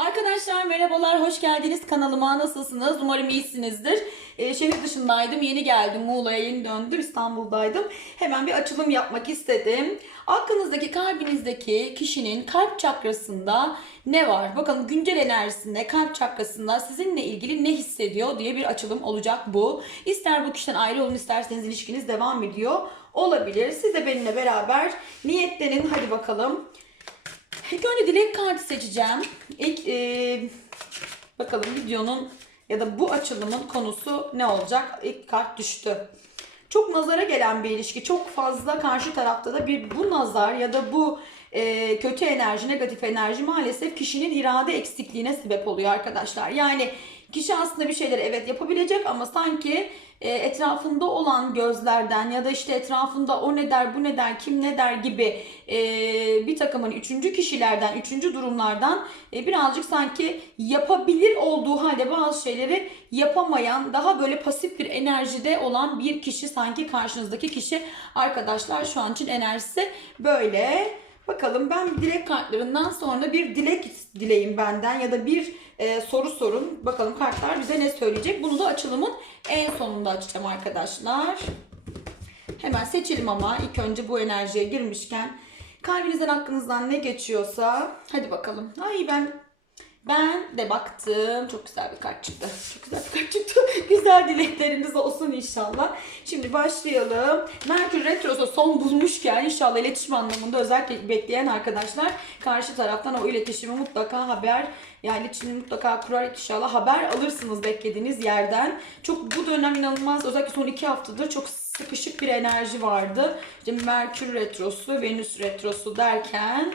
Arkadaşlar merhabalar, hoş geldiniz kanalıma. Nasılsınız? Umarım iyisinizdir. Ee, şehir dışındaydım, yeni geldim. Muğla'ya yeni döndüm, İstanbul'daydım. Hemen bir açılım yapmak istedim. Aklınızdaki, kalbinizdeki kişinin kalp çakrasında ne var? Bakalım güncel enerjisinde, kalp çakrasında sizinle ilgili ne hissediyor diye bir açılım olacak bu. İster bu kişiden ayrı olun, isterseniz ilişkiniz devam ediyor. Olabilir. Siz de benimle beraber niyetlenin. Hadi bakalım. İlk önce dilek kartı seçeceğim. İlk e, bakalım videonun ya da bu açılımın konusu ne olacak? İlk kart düştü. Çok nazara gelen bir ilişki. Çok fazla karşı tarafta da bir bu nazar ya da bu e, kötü enerji, negatif enerji maalesef kişinin irade eksikliğine sebep oluyor arkadaşlar. Yani kişi aslında bir şeyleri evet yapabilecek ama sanki e, etrafında olan gözlerden ya da işte etrafında o ne der bu ne der kim ne der gibi e, bir takımın üçüncü kişilerden üçüncü durumlardan e, birazcık sanki yapabilir olduğu halde bazı şeyleri yapamayan daha böyle pasif bir enerjide olan bir kişi sanki karşınızdaki kişi arkadaşlar şu an için enerjisi böyle. Bakalım ben dilek kartlarından sonra bir dilek dileyin benden ya da bir e, soru sorun. Bakalım kartlar bize ne söyleyecek. Bunu da açılımın en sonunda açacağım arkadaşlar. Hemen seçelim ama ilk önce bu enerjiye girmişken kalbinizden aklınızdan ne geçiyorsa hadi bakalım. Ay ben ben de baktım. Çok güzel bir kart çıktı. Çok güzel bir kart çıktı. güzel dilekleriniz olsun inşallah. Şimdi başlayalım. Merkür Retrosu son bulmuşken inşallah iletişim anlamında özellikle bekleyen arkadaşlar karşı taraftan o iletişimi mutlaka haber yani iletişimi mutlaka kurar inşallah haber alırsınız beklediğiniz yerden. Çok bu dönem inanılmaz özellikle son iki haftadır çok sıkışık bir enerji vardı. İşte Merkür Retrosu, Venüs Retrosu derken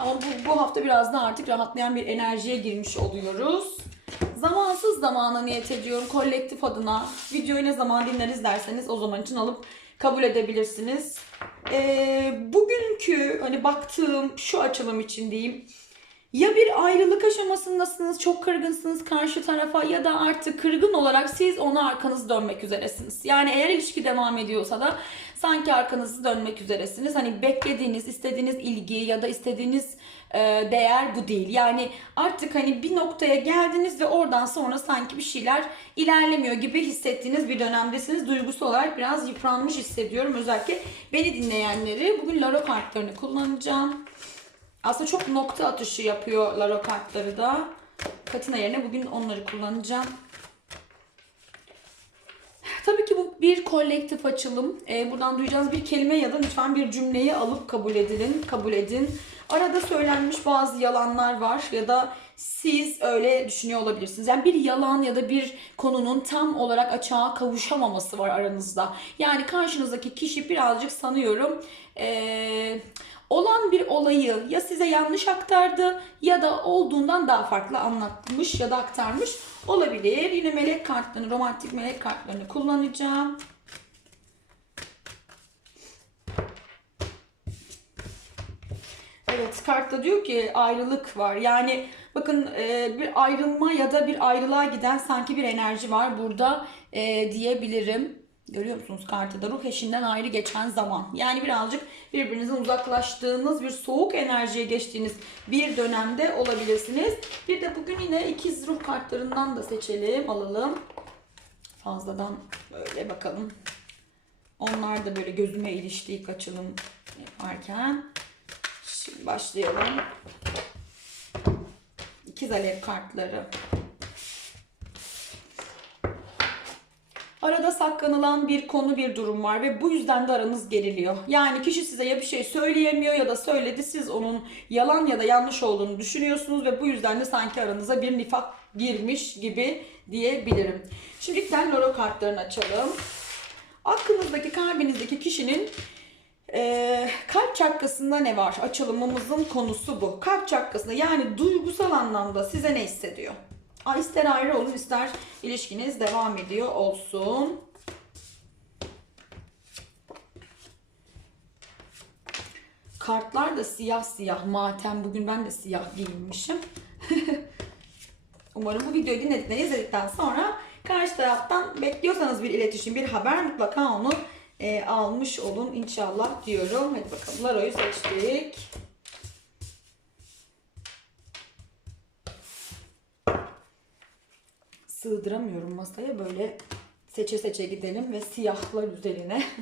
ama bu, bu hafta biraz da artık rahatlayan bir enerjiye girmiş oluyoruz. Zamansız zamana niyet ediyorum kolektif adına. Videoyu ne zaman dinleriz derseniz o zaman için alıp kabul edebilirsiniz. Ee, bugünkü hani baktığım şu açılım için diyeyim. Ya bir ayrılık aşamasındasınız, çok kırgınsınız karşı tarafa ya da artık kırgın olarak siz ona arkanızı dönmek üzeresiniz. Yani eğer ilişki devam ediyorsa da sanki arkanızı dönmek üzeresiniz. Hani beklediğiniz, istediğiniz ilgi ya da istediğiniz e, değer bu değil. Yani artık hani bir noktaya geldiniz ve oradan sonra sanki bir şeyler ilerlemiyor gibi hissettiğiniz bir dönemdesiniz. Duygusal olarak biraz yıpranmış hissediyorum. Özellikle beni dinleyenleri. Bugün Laro kartlarını kullanacağım. Aslında çok nokta atışı yapıyor Laro kartları da. Katina yerine bugün onları kullanacağım. Tabii ki bu bir kolektif açılım. Ee, buradan duyacağınız bir kelime ya da lütfen bir cümleyi alıp kabul edin, kabul edin. Arada söylenmiş bazı yalanlar var ya da siz öyle düşünüyor olabilirsiniz. Yani bir yalan ya da bir konunun tam olarak açığa kavuşamaması var aranızda. Yani karşınızdaki kişi birazcık sanıyorum ee, olan bir olayı ya size yanlış aktardı ya da olduğundan daha farklı anlatmış ya da aktarmış olabilir. Yine melek kartlarını, romantik melek kartlarını kullanacağım. Evet kartta diyor ki ayrılık var. Yani bakın e, bir ayrılma ya da bir ayrılığa giden sanki bir enerji var burada e, diyebilirim. Görüyor musunuz kartta da ruh eşinden ayrı geçen zaman. Yani birazcık birbirinizden uzaklaştığınız bir soğuk enerjiye geçtiğiniz bir dönemde olabilirsiniz. Bir de bugün yine ikiz ruh kartlarından da seçelim, alalım. Fazladan böyle bakalım. Onlar da böyle gözüme ilişti ilk açılım yaparken. Şimdi başlayalım. İkiz alev kartları. Arada saklanılan bir konu bir durum var ve bu yüzden de aranız geriliyor. Yani kişi size ya bir şey söyleyemiyor ya da söyledi siz onun yalan ya da yanlış olduğunu düşünüyorsunuz ve bu yüzden de sanki aranıza bir nifak girmiş gibi diyebilirim. Şimdi ilkten Loro kartlarını açalım. Aklınızdaki kalbinizdeki kişinin ee, kalp çakrasında ne var? Açılımımızın konusu bu. Kalp çakrasında yani duygusal anlamda size ne hissediyor? İster ayrı olun ister ilişkiniz devam ediyor olsun. Kartlar da siyah siyah matem. Bugün ben de siyah giyinmişim. Umarım bu videoyu dinledikten, izledikten sonra karşı taraftan bekliyorsanız bir iletişim, bir haber mutlaka onu e, almış olun inşallah diyorum. Hadi bakalım Laro'yu seçtik. Sığdıramıyorum masaya. Böyle seçe seçe gidelim ve siyahlar üzerine.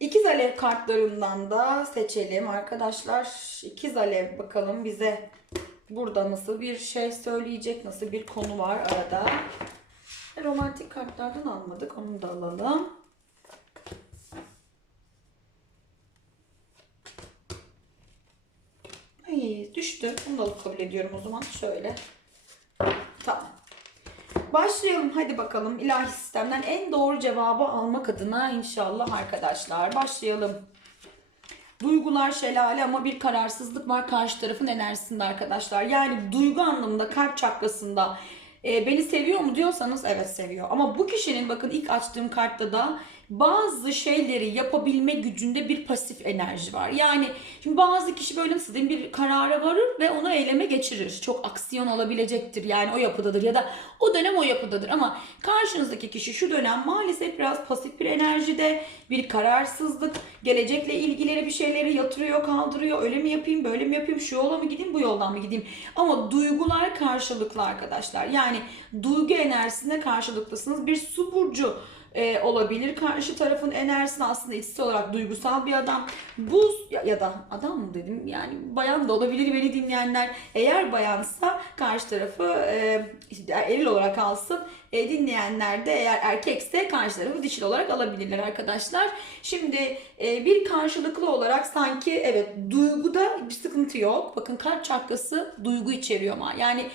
İkiz alev kartlarından da seçelim arkadaşlar. İkiz alev bakalım bize burada nasıl bir şey söyleyecek, nasıl bir konu var arada. Romantik kartlardan almadık, onu da alalım. Ay düştü. Bunu da alıp kabul ediyorum o zaman. Şöyle. Tamam. Başlayalım hadi bakalım ilahi sistemden en doğru cevabı almak adına inşallah arkadaşlar. Başlayalım. Duygular şelale ama bir kararsızlık var karşı tarafın enerjisinde arkadaşlar. Yani duygu anlamında kalp çakrasında e, beni seviyor mu diyorsanız evet seviyor. Ama bu kişinin bakın ilk açtığım kartta da bazı şeyleri yapabilme gücünde bir pasif enerji var. Yani şimdi bazı kişi böyle nasıl diyeyim bir karara varır ve onu eyleme geçirir. Çok aksiyon alabilecektir yani o yapıdadır ya da o dönem o yapıdadır. Ama karşınızdaki kişi şu dönem maalesef biraz pasif bir enerjide bir kararsızlık, gelecekle ilgileri bir şeyleri yatırıyor, kaldırıyor. Öyle mi yapayım, böyle mi yapayım, şu yola mı gideyim, bu yoldan mı gideyim? Ama duygular karşılıklı arkadaşlar. Yani duygu enerjisine karşılıklısınız. Bir su burcu e, olabilir. Karşı tarafın enerjisini aslında içsel olarak duygusal bir adam. Buz ya, ya da adam mı dedim yani bayan da olabilir beni dinleyenler. Eğer bayansa karşı tarafı e, eril olarak alsın. E, dinleyenler de eğer erkekse karşı tarafı dişil olarak alabilirler arkadaşlar. Şimdi e, bir karşılıklı olarak sanki evet duyguda bir sıkıntı yok. Bakın kalp çakrası duygu içeriyor ama yani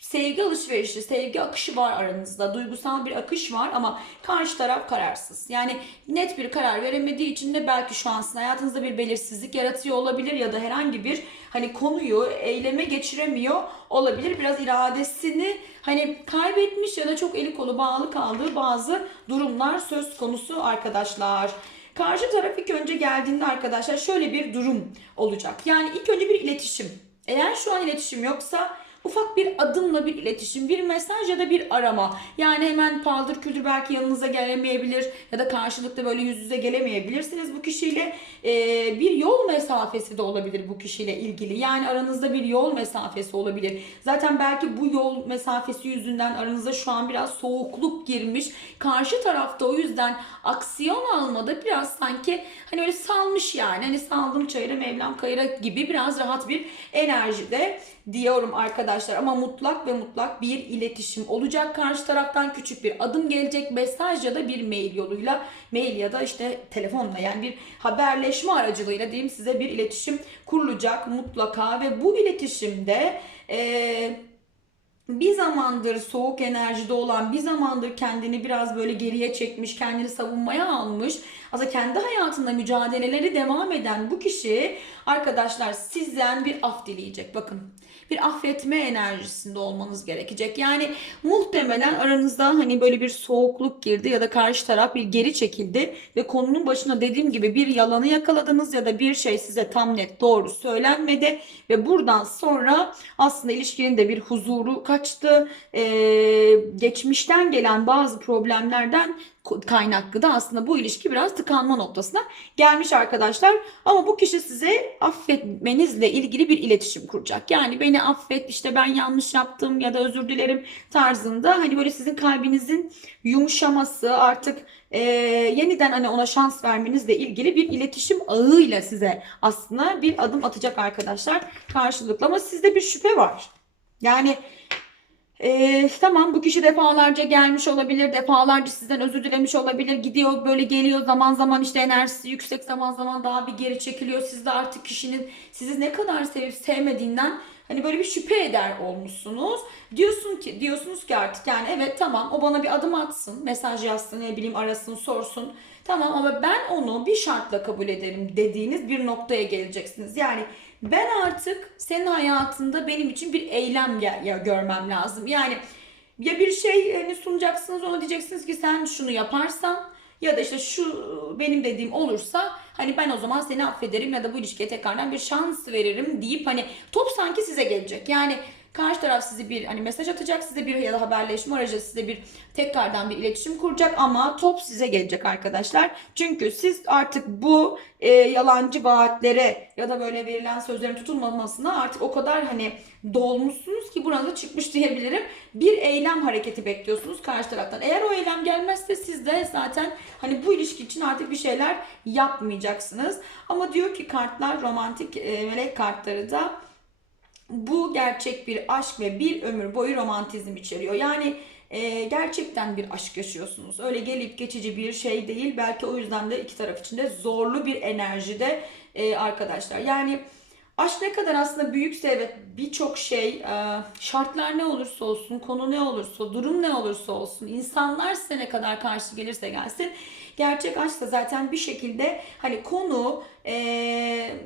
sevgi alışverişi, sevgi akışı var aranızda. Duygusal bir akış var ama karşı taraf kararsız. Yani net bir karar veremediği için de belki şu an sizin hayatınızda bir belirsizlik yaratıyor olabilir ya da herhangi bir hani konuyu eyleme geçiremiyor olabilir. Biraz iradesini hani kaybetmiş ya da çok eli kolu bağlı kaldığı bazı durumlar söz konusu arkadaşlar. Karşı taraf ilk önce geldiğinde arkadaşlar şöyle bir durum olacak. Yani ilk önce bir iletişim. Eğer şu an iletişim yoksa ufak bir adımla bir iletişim, bir mesaj ya da bir arama. Yani hemen paldır küldür belki yanınıza gelemeyebilir ya da karşılıklı böyle yüz yüze gelemeyebilirsiniz bu kişiyle. Ee, bir yol mesafesi de olabilir bu kişiyle ilgili. Yani aranızda bir yol mesafesi olabilir. Zaten belki bu yol mesafesi yüzünden aranızda şu an biraz soğukluk girmiş. Karşı tarafta o yüzden aksiyon almada biraz sanki hani öyle salmış yani. Hani saldım çayıra Mevlam kayıra gibi biraz rahat bir enerjide diyorum arkadaşlar. Ama mutlak ve mutlak bir iletişim olacak. Karşı taraftan. Küçük bir adım gelecek. Mesaj ya da bir mail yoluyla mail ya da işte telefonla yani bir haberleşme aracılığıyla diyeyim size bir iletişim kurulacak mutlaka. Ve bu iletişimde eee bir zamandır soğuk enerjide olan, bir zamandır kendini biraz böyle geriye çekmiş, kendini savunmaya almış, aslında kendi hayatında mücadeleleri devam eden bu kişi arkadaşlar sizden bir af dileyecek. Bakın bir affetme enerjisinde olmanız gerekecek. Yani muhtemelen aranızda hani böyle bir soğukluk girdi ya da karşı taraf bir geri çekildi ve konunun başına dediğim gibi bir yalanı yakaladınız ya da bir şey size tam net doğru söylenmedi ve buradan sonra aslında ilişkinin de bir huzuru kaçtı. Ee, geçmişten gelen bazı problemlerden kaynaklı da aslında bu ilişki biraz tıkanma noktasına gelmiş arkadaşlar. Ama bu kişi size affetmenizle ilgili bir iletişim kuracak. Yani beni affet işte ben yanlış yaptım ya da özür dilerim tarzında hani böyle sizin kalbinizin yumuşaması artık e, yeniden hani ona şans vermenizle ilgili bir iletişim ağıyla size aslında bir adım atacak arkadaşlar karşılıklı ama sizde bir şüphe var. Yani ee, tamam bu kişi defalarca gelmiş olabilir, defalarca sizden özür dilemiş olabilir, gidiyor böyle geliyor zaman zaman işte enerjisi yüksek zaman zaman daha bir geri çekiliyor. Siz de artık kişinin sizi ne kadar sevip sevmediğinden hani böyle bir şüphe eder olmuşsunuz. Diyorsun ki diyorsunuz ki artık yani evet tamam o bana bir adım atsın, mesaj yazsın, ne bileyim arasın, sorsun. Tamam ama ben onu bir şartla kabul ederim dediğiniz bir noktaya geleceksiniz. Yani ben artık senin hayatında benim için bir eylem görmem lazım. Yani ya bir şey hani sunacaksınız ona diyeceksiniz ki sen şunu yaparsan ya da işte şu benim dediğim olursa hani ben o zaman seni affederim ya da bu ilişkiye tekrardan bir şans veririm deyip hani top sanki size gelecek. Yani Karşı taraf size bir hani mesaj atacak, size bir ya da haberleşme aracı size bir tekrardan bir iletişim kuracak ama top size gelecek arkadaşlar. Çünkü siz artık bu e, yalancı vaatlere ya da böyle verilen sözlerin tutulmamasına artık o kadar hani dolmuşsunuz ki buranıza çıkmış diyebilirim. Bir eylem hareketi bekliyorsunuz karşı taraftan. Eğer o eylem gelmezse siz de zaten hani bu ilişki için artık bir şeyler yapmayacaksınız. Ama diyor ki kartlar romantik e, melek kartları da bu gerçek bir aşk ve bir ömür boyu romantizm içeriyor. Yani e, gerçekten bir aşk yaşıyorsunuz. Öyle gelip geçici bir şey değil. Belki o yüzden de iki taraf için de zorlu bir enerjide e, arkadaşlar. Yani aşk ne kadar aslında büyükse evet birçok şey e, şartlar ne olursa olsun, konu ne olursa, durum ne olursa olsun, insanlar size ne kadar karşı gelirse gelsin gerçek aşk da zaten bir şekilde hani konu e,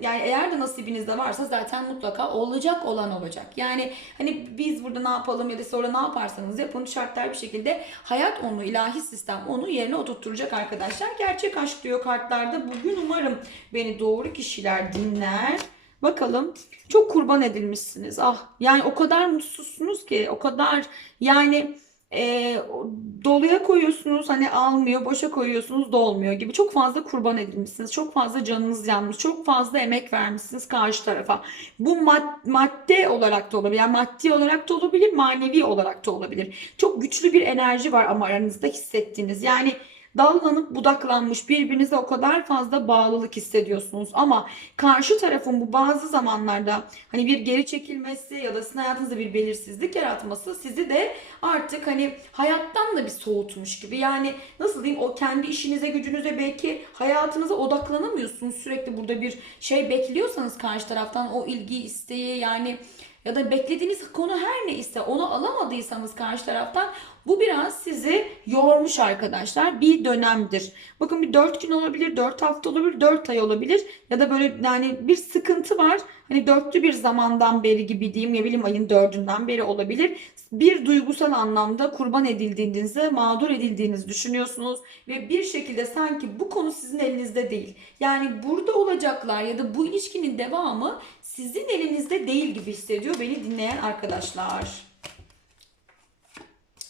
yani eğer de nasibinizde varsa zaten mutlaka olacak olan olacak. Yani hani biz burada ne yapalım ya da sonra ne yaparsanız yapın şartlar bir şekilde hayat onu ilahi sistem onu yerine oturtturacak arkadaşlar. Gerçek aşk diyor kartlarda. Bugün umarım beni doğru kişiler dinler. Bakalım çok kurban edilmişsiniz. Ah yani o kadar mutsuzsunuz ki o kadar yani e, doluya koyuyorsunuz hani almıyor, boşa koyuyorsunuz dolmuyor gibi. Çok fazla kurban edilmişsiniz. Çok fazla canınız yanmış. Çok fazla emek vermişsiniz karşı tarafa. Bu mad- madde olarak da olabilir. Yani maddi olarak da olabilir, manevi olarak da olabilir. Çok güçlü bir enerji var ama aranızda hissettiğiniz. Yani dallanıp budaklanmış birbirinize o kadar fazla bağlılık hissediyorsunuz. Ama karşı tarafın bu bazı zamanlarda hani bir geri çekilmesi ya da sizin hayatınızda bir belirsizlik yaratması sizi de artık hani hayattan da bir soğutmuş gibi. Yani nasıl diyeyim o kendi işinize gücünüze belki hayatınıza odaklanamıyorsunuz. Sürekli burada bir şey bekliyorsanız karşı taraftan o ilgi isteği yani ya da beklediğiniz konu her neyse onu alamadıysanız karşı taraftan bu biraz sizi yormuş arkadaşlar. Bir dönemdir. Bakın bir 4 gün olabilir, 4 hafta olabilir, 4 ay olabilir. Ya da böyle yani bir sıkıntı var. Hani dörtlü bir zamandan beri gibi diyeyim ya bileyim ayın dördünden beri olabilir. Bir duygusal anlamda kurban edildiğinizi, mağdur edildiğinizi düşünüyorsunuz. Ve bir şekilde sanki bu konu sizin elinizde değil. Yani burada olacaklar ya da bu ilişkinin devamı sizin elinizde değil gibi hissediyor beni dinleyen arkadaşlar.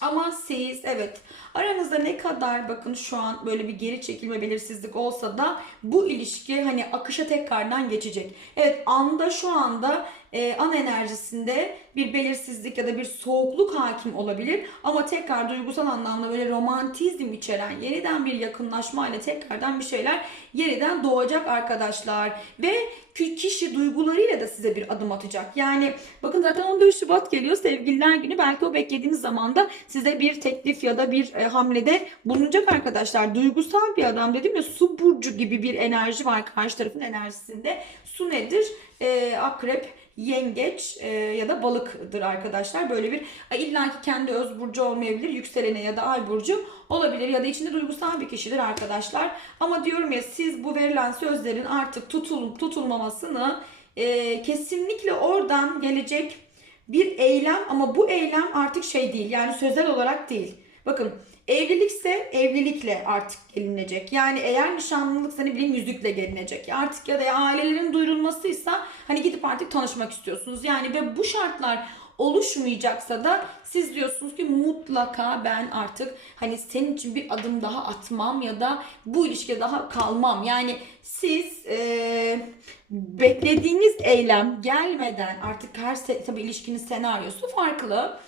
Ama siz evet aranızda ne kadar bakın şu an böyle bir geri çekilme belirsizlik olsa da bu ilişki hani akışa tekrardan geçecek. Evet anda şu anda e, an enerjisinde bir belirsizlik ya da bir soğukluk hakim olabilir. Ama tekrar duygusal anlamda böyle romantizm içeren yeniden bir yakınlaşma ile tekrardan bir şeyler yeniden doğacak arkadaşlar. Ve kişi duygularıyla da size bir adım atacak. Yani bakın zaten 14 Şubat geliyor sevgililer günü. Belki o beklediğiniz zamanda size bir teklif ya da bir e, hamlede bulunacak arkadaşlar. Duygusal bir adam dedim ya su burcu gibi bir enerji var karşı tarafın enerjisinde. Su nedir? E, akrep yengeç e, ya da balıktır arkadaşlar. Böyle bir illa ki kendi öz burcu olmayabilir. Yükselene ya da ay burcu olabilir ya da içinde duygusal bir kişidir arkadaşlar. Ama diyorum ya siz bu verilen sözlerin artık tutulup tutulmamasını e, kesinlikle oradan gelecek bir eylem ama bu eylem artık şey değil yani sözel olarak değil. Bakın Evlilikse evlilikle artık gelinecek. Yani eğer nişanlılıksa ne bileyim yüzükle gelinecek. Artık ya da ailelerin duyurulmasıysa hani gidip artık tanışmak istiyorsunuz. Yani ve bu şartlar oluşmayacaksa da siz diyorsunuz ki mutlaka ben artık hani senin için bir adım daha atmam ya da bu ilişkide daha kalmam. Yani siz e, beklediğiniz eylem gelmeden artık her tabii ilişkinin senaryosu farklı.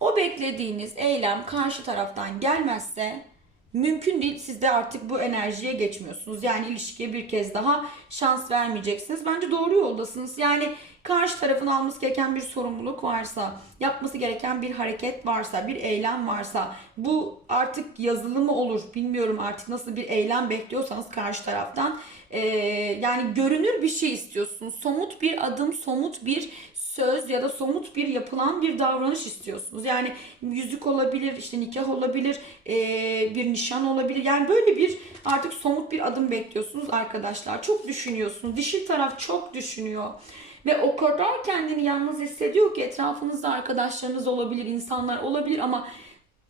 O beklediğiniz eylem karşı taraftan gelmezse mümkün değil siz de artık bu enerjiye geçmiyorsunuz. Yani ilişkiye bir kez daha şans vermeyeceksiniz. Bence doğru yoldasınız. Yani karşı tarafın alması gereken bir sorumluluk varsa, yapması gereken bir hareket varsa, bir eylem varsa, bu artık yazılı mı olur bilmiyorum artık nasıl bir eylem bekliyorsanız karşı taraftan e, yani görünür bir şey istiyorsunuz. Somut bir adım, somut bir söz ya da somut bir yapılan bir davranış istiyorsunuz. Yani yüzük olabilir, işte nikah olabilir, e, bir nişan olabilir. Yani böyle bir artık somut bir adım bekliyorsunuz arkadaşlar. Çok düşünüyorsunuz. Dişil taraf çok düşünüyor. Ve o kadar kendini yalnız hissediyor ki etrafınızda arkadaşlarınız olabilir, insanlar olabilir ama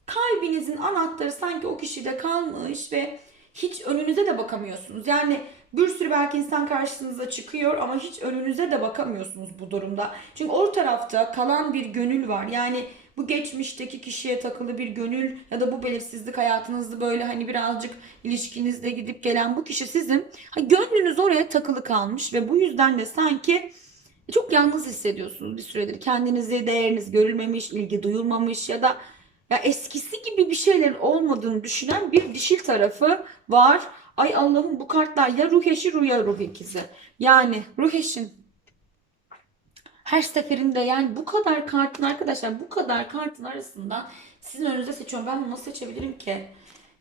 kalbinizin anahtarı sanki o kişide kalmış ve hiç önünüze de bakamıyorsunuz. Yani bir sürü belki insan karşınıza çıkıyor ama hiç önünüze de bakamıyorsunuz bu durumda. Çünkü o tarafta kalan bir gönül var. Yani bu geçmişteki kişiye takılı bir gönül ya da bu belirsizlik hayatınızda böyle hani birazcık ilişkinizde gidip gelen bu kişi sizin ha, gönlünüz oraya takılı kalmış ve bu yüzden de sanki çok yalnız hissediyorsunuz bir süredir. Kendinizi değeriniz görülmemiş, ilgi duyulmamış ya da ya eskisi gibi bir şeylerin olmadığını düşünen bir dişil tarafı var. Ay Allah'ım bu kartlar ya ruh eşi ya ruh ikizi. Yani ruh eşin her seferinde yani bu kadar kartın arkadaşlar bu kadar kartın arasından sizin önünüze seçiyorum. Ben bunu nasıl seçebilirim ki?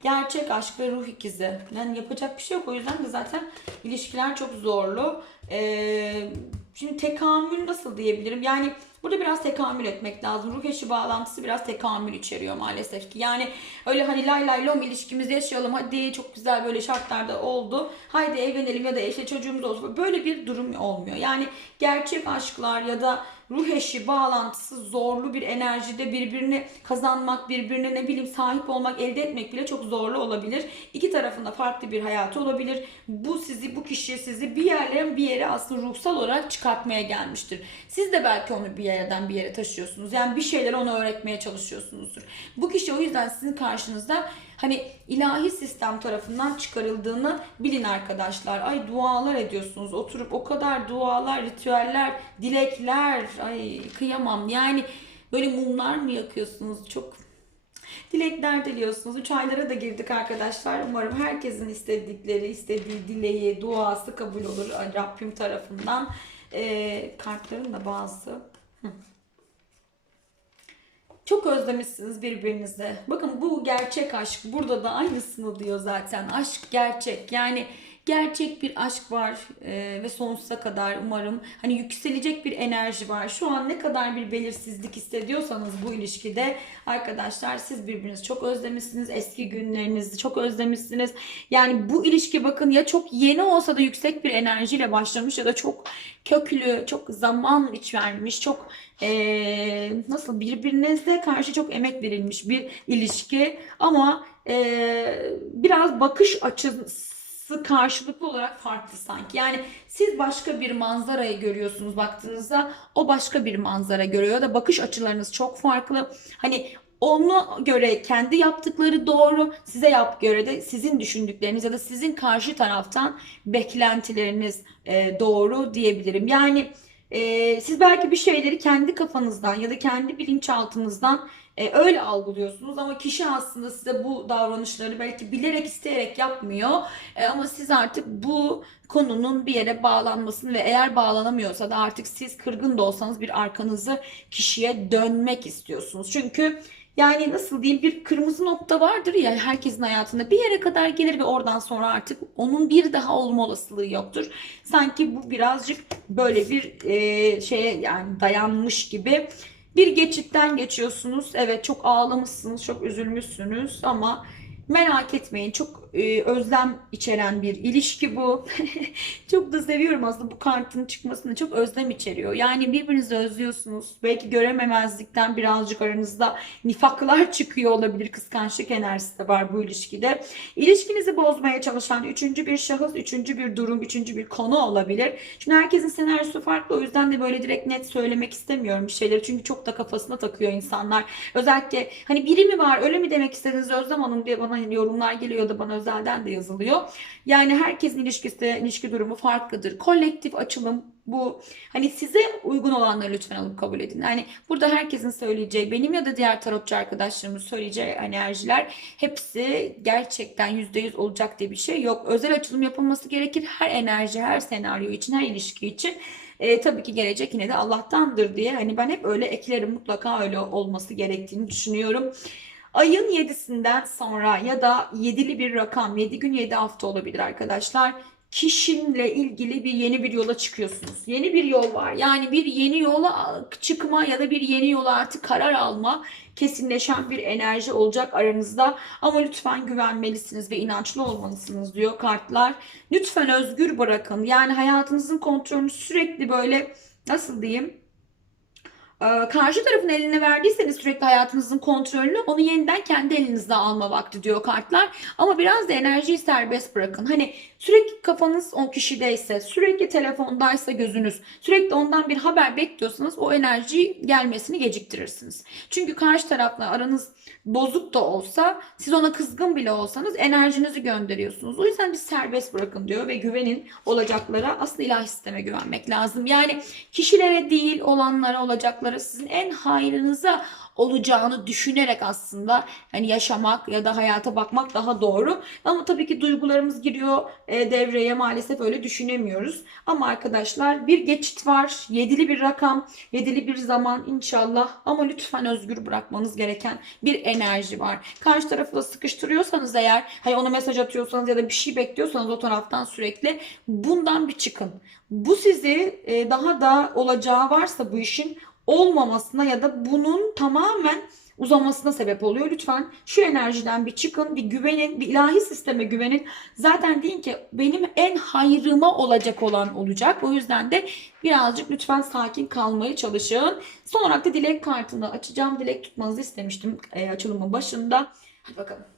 Gerçek aşk ve ruh ikizi. Yani yapacak bir şey yok. O yüzden de zaten ilişkiler çok zorlu. Ee, şimdi tekamül nasıl diyebilirim? Yani burada biraz tekamül etmek lazım. Ruh eşi bağlantısı biraz tekamül içeriyor maalesef ki. Yani öyle hani lay lay lom ilişkimizi yaşayalım. Hadi çok güzel böyle şartlarda oldu. Haydi evlenelim ya da işte çocuğumuz olsun. Böyle bir durum olmuyor. Yani gerçek aşklar ya da ruh eşi bağlantısı zorlu bir enerjide birbirini kazanmak, birbirine ne bileyim sahip olmak, elde etmek bile çok zorlu olabilir. İki tarafında farklı bir hayatı olabilir. Bu sizi, bu kişi sizi bir yerden bir yere aslında ruhsal olarak çıkartmaya gelmiştir. Siz de belki onu bir yerden bir yere taşıyorsunuz. Yani bir şeyler ona öğretmeye çalışıyorsunuzdur. Bu kişi o yüzden sizin karşınızda hani ilahi sistem tarafından çıkarıldığını bilin arkadaşlar. Ay dualar ediyorsunuz. Oturup o kadar dualar, ritüeller, dilekler. Ay kıyamam. Yani böyle mumlar mı yakıyorsunuz? Çok dilekler diliyorsunuz. Üç aylara da girdik arkadaşlar. Umarım herkesin istedikleri, istediği dileği, duası kabul olur Rabbim tarafından. Ee, kartların da bazı. Çok özlemişsiniz birbirinizi. Bakın bu gerçek aşk. Burada da aynısını diyor zaten. Aşk gerçek. Yani gerçek bir aşk var e, ve sonsuza kadar umarım hani yükselecek bir enerji var. Şu an ne kadar bir belirsizlik hissediyorsanız bu ilişkide arkadaşlar siz birbirinizi çok özlemişsiniz. Eski günlerinizi çok özlemişsiniz. Yani bu ilişki bakın ya çok yeni olsa da yüksek bir enerjiyle başlamış ya da çok köklü, çok zaman iç vermiş, çok e, nasıl birbirinize karşı çok emek verilmiş bir ilişki ama e, biraz bakış açısı karşılıklı olarak farklı sanki. Yani siz başka bir manzarayı görüyorsunuz baktığınızda o başka bir manzara görüyor da bakış açılarınız çok farklı. Hani ona göre kendi yaptıkları doğru, size yap göre de sizin düşündükleriniz ya da sizin karşı taraftan beklentileriniz e, doğru diyebilirim. Yani e, siz belki bir şeyleri kendi kafanızdan ya da kendi bilinçaltınızdan e, öyle algılıyorsunuz ama kişi aslında size bu davranışları belki bilerek isteyerek yapmıyor. E, ama siz artık bu konunun bir yere bağlanmasını ve eğer bağlanamıyorsa da artık siz kırgın da olsanız bir arkanızı kişiye dönmek istiyorsunuz. Çünkü yani nasıl diyeyim bir kırmızı nokta vardır ya herkesin hayatında bir yere kadar gelir ve oradan sonra artık onun bir daha olma olasılığı yoktur. Sanki bu birazcık böyle bir e, şeye yani dayanmış gibi bir geçitten geçiyorsunuz. Evet çok ağlamışsınız, çok üzülmüşsünüz ama merak etmeyin. Çok e, özlem içeren bir ilişki bu. çok da seviyorum aslında bu kartın çıkmasını. Çok özlem içeriyor. Yani birbirinizi özlüyorsunuz. Belki görememezlikten birazcık aranızda nifaklar çıkıyor olabilir. Kıskançlık enerjisi de var bu ilişkide. İlişkinizi bozmaya çalışan üçüncü bir şahıs, üçüncü bir durum, üçüncü bir konu olabilir. Şimdi herkesin senaryosu farklı. O yüzden de böyle direkt net söylemek istemiyorum bir şeyleri. Çünkü çok da kafasına takıyor insanlar. Özellikle hani biri mi var öyle mi demek istediğiniz Özlem Hanım diye bana hani yorumlar geliyor da bana özelden de yazılıyor. Yani herkesin ilişkisi, ilişki durumu farklıdır. Kolektif açılım bu hani size uygun olanları lütfen alıp kabul edin. Yani burada herkesin söyleyeceği, benim ya da diğer tarotçu arkadaşlarımın söyleyeceği enerjiler hepsi gerçekten %100 olacak diye bir şey yok. Özel açılım yapılması gerekir. Her enerji, her senaryo için, her ilişki için. E, tabii ki gelecek yine de Allah'tandır diye. Hani ben hep öyle eklerim mutlaka öyle olması gerektiğini düşünüyorum. Ayın 7'sinden sonra ya da 7'li bir rakam 7 gün 7 hafta olabilir arkadaşlar. Kişinle ilgili bir yeni bir yola çıkıyorsunuz. Yeni bir yol var. Yani bir yeni yola çıkma ya da bir yeni yola artık karar alma kesinleşen bir enerji olacak aranızda. Ama lütfen güvenmelisiniz ve inançlı olmalısınız diyor kartlar. Lütfen özgür bırakın. Yani hayatınızın kontrolünü sürekli böyle nasıl diyeyim? Ee, karşı tarafın eline verdiyseniz sürekli hayatınızın kontrolünü onu yeniden kendi elinizde alma vakti diyor kartlar. Ama biraz da enerjiyi serbest bırakın. Hani sürekli kafanız o kişideyse, sürekli telefondaysa gözünüz, sürekli ondan bir haber bekliyorsanız o enerji gelmesini geciktirirsiniz. Çünkü karşı tarafla aranız bozuk da olsa, siz ona kızgın bile olsanız enerjinizi gönderiyorsunuz. O yüzden bir serbest bırakın diyor ve güvenin olacaklara. Aslında ilahi sisteme güvenmek lazım. Yani kişilere değil olanlara olacaklara sizin en hayrınıza olacağını düşünerek aslında hani yaşamak ya da hayata bakmak daha doğru. Ama tabii ki duygularımız giriyor e, devreye maalesef öyle düşünemiyoruz. Ama arkadaşlar bir geçit var. Yedili bir rakam, yedili bir zaman inşallah. Ama lütfen özgür bırakmanız gereken bir enerji var. Karşı tarafı da sıkıştırıyorsanız eğer hani ona mesaj atıyorsanız ya da bir şey bekliyorsanız o taraftan sürekli bundan bir çıkın. Bu sizi e, daha da olacağı varsa bu işin olmamasına ya da bunun tamamen uzamasına sebep oluyor. Lütfen şu enerjiden bir çıkın, bir güvenin, bir ilahi sisteme güvenin. Zaten deyin ki benim en hayrıma olacak olan olacak. O yüzden de birazcık lütfen sakin kalmaya çalışın. Son olarak da dilek kartını açacağım. Dilek tutmanızı istemiştim e, açılımın başında. Hadi bakalım.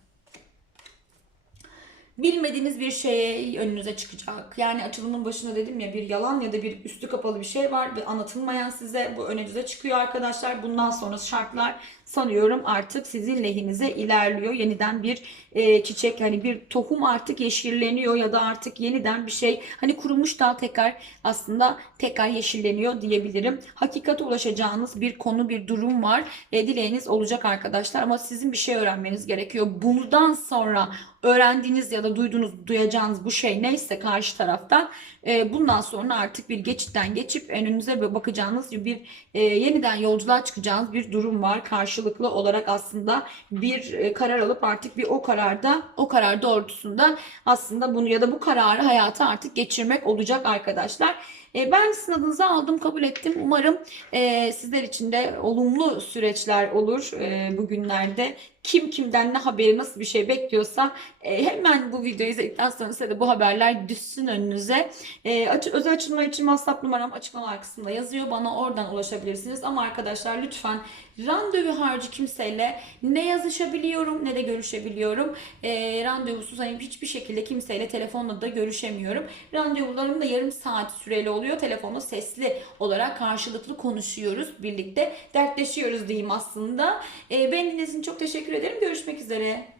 Bilmediğiniz bir şey önünüze çıkacak. Yani açılımın başında dedim ya bir yalan ya da bir üstü kapalı bir şey var ve anlatılmayan size bu önünüze çıkıyor arkadaşlar. Bundan sonra şartlar sanıyorum artık sizin lehinize ilerliyor. Yeniden bir e, çiçek hani bir tohum artık yeşilleniyor ya da artık yeniden bir şey hani kurumuş dal tekrar aslında tekrar yeşilleniyor diyebilirim. Hakikate ulaşacağınız bir konu bir durum var. E, dileğiniz olacak arkadaşlar ama sizin bir şey öğrenmeniz gerekiyor. Bundan sonra öğrendiğiniz ya da duyduğunuz, duyacağınız bu şey neyse karşı taraftan e, bundan sonra artık bir geçitten geçip önünüze bakacağınız bir e, yeniden yolculuğa çıkacağınız bir durum var. Karşılıklı olarak aslında bir e, karar alıp artık bir o kararda o karar doğrultusunda aslında bunu ya da bu kararı hayata artık geçirmek olacak arkadaşlar. E, ben sizin adınıza aldım, kabul ettim. Umarım e, sizler için de olumlu süreçler olur e, bugünlerde. Kim kimden ne haberi nasıl bir şey bekliyorsa e, hemen bu videoyu izledikten sonra size de bu haberler düşsün önünüze. E, aç, özel açılma için WhatsApp numaram açıklama kısmında yazıyor. Bana oradan ulaşabilirsiniz. Ama arkadaşlar lütfen randevu harcı kimseyle ne yazışabiliyorum ne de görüşebiliyorum. E, randevusuz hani hiçbir şekilde kimseyle telefonla da görüşemiyorum. Randevularım da yarım saat süreli oluyor. Telefonda sesli olarak karşılıklı konuşuyoruz. Birlikte dertleşiyoruz diyeyim aslında. E, beni dinlediğiniz için çok teşekkür ederim. Görüşmek üzere.